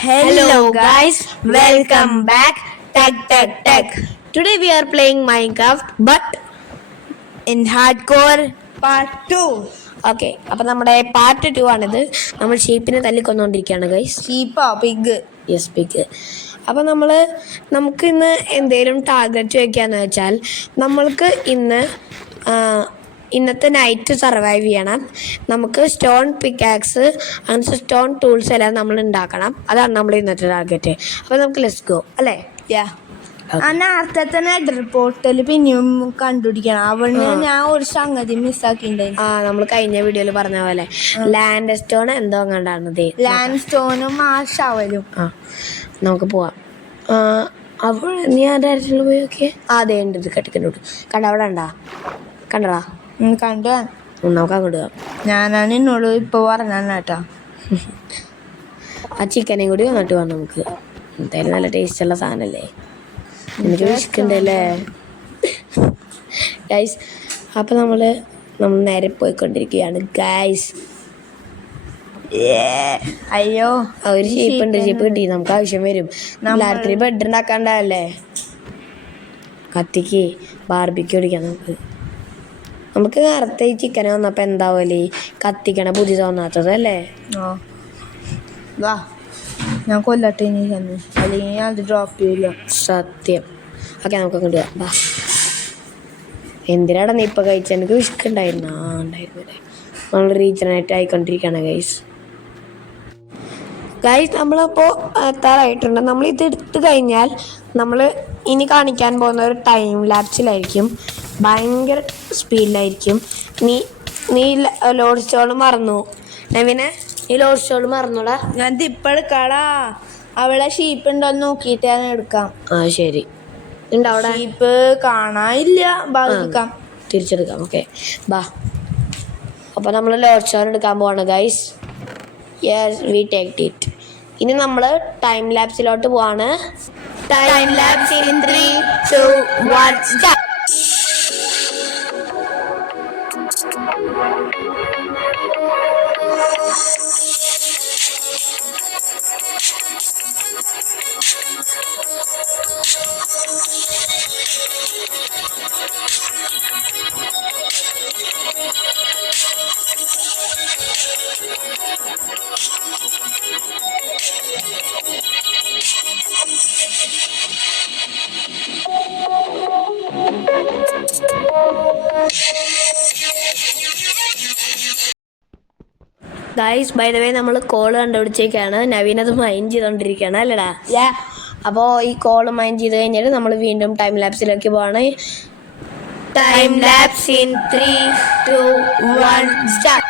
Hello guys, welcome back. Tech. Today we are playing Minecraft, but in hardcore part 2. Okay, അപ്പൊ നമ്മുടെ part 2 ആണിത്. നമ്മൾ ഷീപ്പിനെ തല്ലിക്കൊന്നുകൊണ്ടിരിക്കുകയാണ് guys. Pig. Yes, pig. അപ്പം നമുക്ക് ഇന്ന് എന്തെങ്കിലും ടാർഗറ്റ് വയ്ക്കാന്ന് വെച്ചാൽ നമ്മൾക്ക് ഇന്നത്തെ നൈറ്റ് സർവൈവ് ചെയ്യണം. നമുക്ക് സ്റ്റോൺ പിക്കാക്സ് അങ്ങനത്തെ സ്റ്റോൺ ടൂൾസ് എല്ലാം നമ്മൾ ഉണ്ടാക്കണം. അതാണ് നമ്മൾ ഇന്നത്തെ ടാർഗറ്റ്. അപ്പം നമുക്ക് ലെറ്റ്സ് ഗോ അല്ലേ? നേരത്തെ തന്നെ പോർട്ടൽ പിന്നെയും കണ്ടുപിടിക്കണം. അവിടെ ഞാൻ ഒരു സംഗതി മിസ്സാക്കിണ്ടായിരുന്നു. നമ്മൾ കഴിഞ്ഞ വീഡിയോയിൽ പറഞ്ഞ പോലെ ലാൻഡ് സ്റ്റോൺ എന്തോ കണ്ടാണ്. ലാൻഡ് സ്റ്റോണും ആ ഷവലും. നമുക്ക് പോവാം. നീ ആ ഡയറക്ഷനിൽ പോയി നോക്കിയേ. അതെ ഉണ്ട്, ഇത് കെട്ടിക്കണ്ടോട്ട് കണ്ട, അവിടെ ഉണ്ടാ കണ്ടടാ? കണ്ടു. നമുക്ക് അങ്ങോട്ട് പോവാം. ഞാനാണ് എന്നോട് ഇപ്പൊ പറഞ്ഞാട്ടോ. ആ ചിക്കനെയും കൂടി വന്നിട്ട് പോവാം നമുക്ക്. എന്തായാലും നല്ല ടേസ്റ്റുള്ള സാധനല്ലേ. എനിക്ക് വിശക്കുണ്ടല്ലേ ഗൈസ്. അപ്പം നമ്മൾ നേരെ പോയിക്കൊണ്ടിരിക്കുകയാണ് ഗൈസ്. അയ്യോ, ഒരു ഷീപ്പ് കിട്ടി. നമുക്ക് ആവശ്യം വരും. രാത്രി ബെഡ് ഉണ്ടാക്കാണ്ടല്ലേ. കത്തിക്ക് ബാർബിക്ക് ഓടിക്കാം. നമുക്ക് നേരത്തെ ഈ ചിക്കന് വന്നപ്പോൾ എന്താവല്ലേ കത്തിക്കണ ബുദ്ധി തോന്നാത്തത് അല്ലേ? വാ, ഞാൻ കൊല്ലട്ടെ അല്ലെങ്കിൽ അത് ഡ്രോപ്പ് ചെയ്യില്ല. സത്യം. ഓക്കെ, നമുക്ക് അങ്ങോട്ട് വാ. എന്തിനാടാ നീ ഇപ്പം കഴിച്ച? എനിക്ക് വിശക്കുണ്ടായിരുന്നു. ഉണ്ടായിരുന്നില്ലേ. നമ്മൾ റീജണറേറ്റ് ആയിക്കൊണ്ടിരിക്കുകയാണ് ഗൈസ്. നമ്മളപ്പോൾ എത്താറായിട്ടുണ്ട്. നമ്മളിത് എടുത്തു കഴിഞ്ഞാൽ നമ്മൾ ഇനി കാണിക്കാൻ പോകുന്ന ഒരു ടൈം ലാപ്സിലായിരിക്കും. ഭയങ്കര സ്പീഡിലായിരിക്കും. നീ ലോഡ് സ്റ്റോൺ മറന്നു നവീനെ. നീ ലോഡ് സ്റ്റോൺ മറന്നോടാ. ഞാൻ ഇപ്പം എടുക്കാടാ. അവളെ ഷീപ്പ് ഉണ്ടോന്ന് നോക്കിയിട്ട് ഞാൻ എടുക്കാം. ശരി. ഉണ്ടോ അവിടെ? ഷീപ്പ് കാണാനില്ല. ബാധിക്കാം, തിരിച്ചെടുക്കാം. ഓക്കെ, ബാ. അപ്പോൾ നമ്മൾ ലോഡ് സ്റ്റോൺ എടുക്കാൻ പോവാണ് guys. Yes, we take it. ഇനി നമ്മൾ ടൈം ലാപ്സിലോട്ട് പോവാണ്. Time lapse in 3, 2, 1 start. Guys, by the way നമ്മൾ കോള് കണ്ടുപിടിച്ചേക്കാണ്. നവീൻ അത് മൈൻഡ് ചെയ്തോണ്ടിരിക്കുകയാണ് അല്ലടാ? അപ്പോൾ ഈ കോള് മൈൻഡ് ചെയ്ത് കഴിഞ്ഞിട്ട് നമ്മൾ വീണ്ടും ടൈം ലാപ്സിലേക്ക് പോവാണ്. Time lapse in 3, 2, 1 start.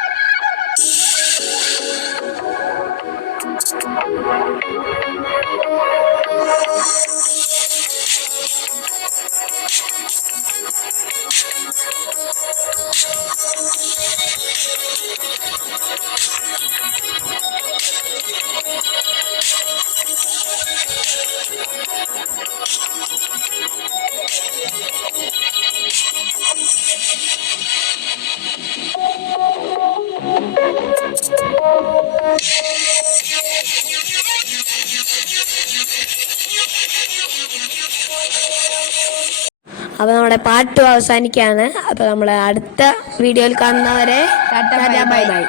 അപ്പോൾ നമ്മുടെ പാർട്ട് 2 അവസാനിക്കുകയാണ്. അപ്പോൾ നമ്മൾ അടുത്ത വീഡിയോയിൽ കാണുന്നവരെ ബൈ ബൈ.